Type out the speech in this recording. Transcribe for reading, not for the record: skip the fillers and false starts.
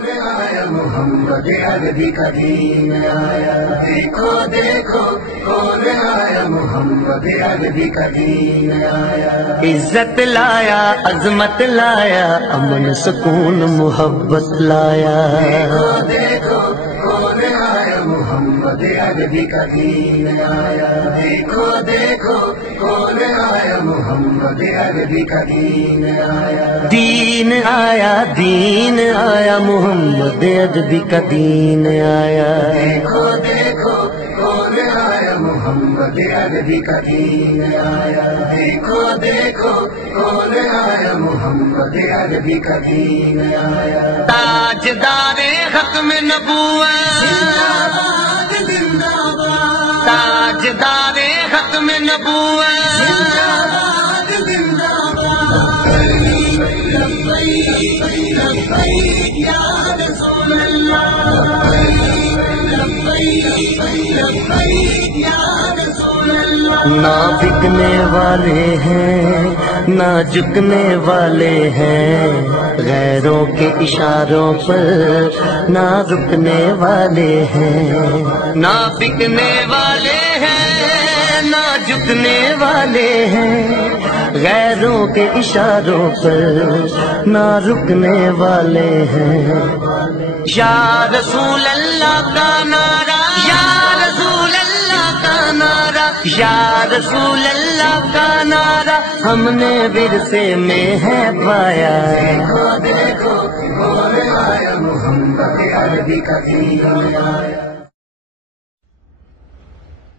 کون آیا محمد عربی کا دین آیا، دیکھو دیکھو کون آیا محمد عربی کا دین آیا، عزت لایا، عظمت لایا، امن سکون محبت لایا، دیکھو دیکھو کون آیا محمد عربی کا دین آیا، دیکھو دیکھو کون آیا محمد عربی کا دین آیا، دین آیا، دین آیا، محمد عربی کا دین آیا، دیکھو دیکھو کون آیا محمد عربی کا دین آیا، دیکھو دیکھو کون آیا محمد عربی کا دین آیا، تاجدار ختم نبوت، تاجدار ختم نبوت، نہ بکنے والے ہیں نہ جھکنے والے ہیں، غیروں کے اشاروں پر نہ رکنے والے ہیں، نہ بکنے والے ہیں نہ جھکنے والے ہیں، غیروں کے اشاروں پر نہ رکنے والے ہیں، یا رسول اللہ کا نعرہ، یا رسول اللہ کا نعرہ، یا رسول اللہ کا نعرہ ہم نے ورثے میں ہے پایا، دیکھو دیکھو کون آیا محمد عربی کا دین آیا۔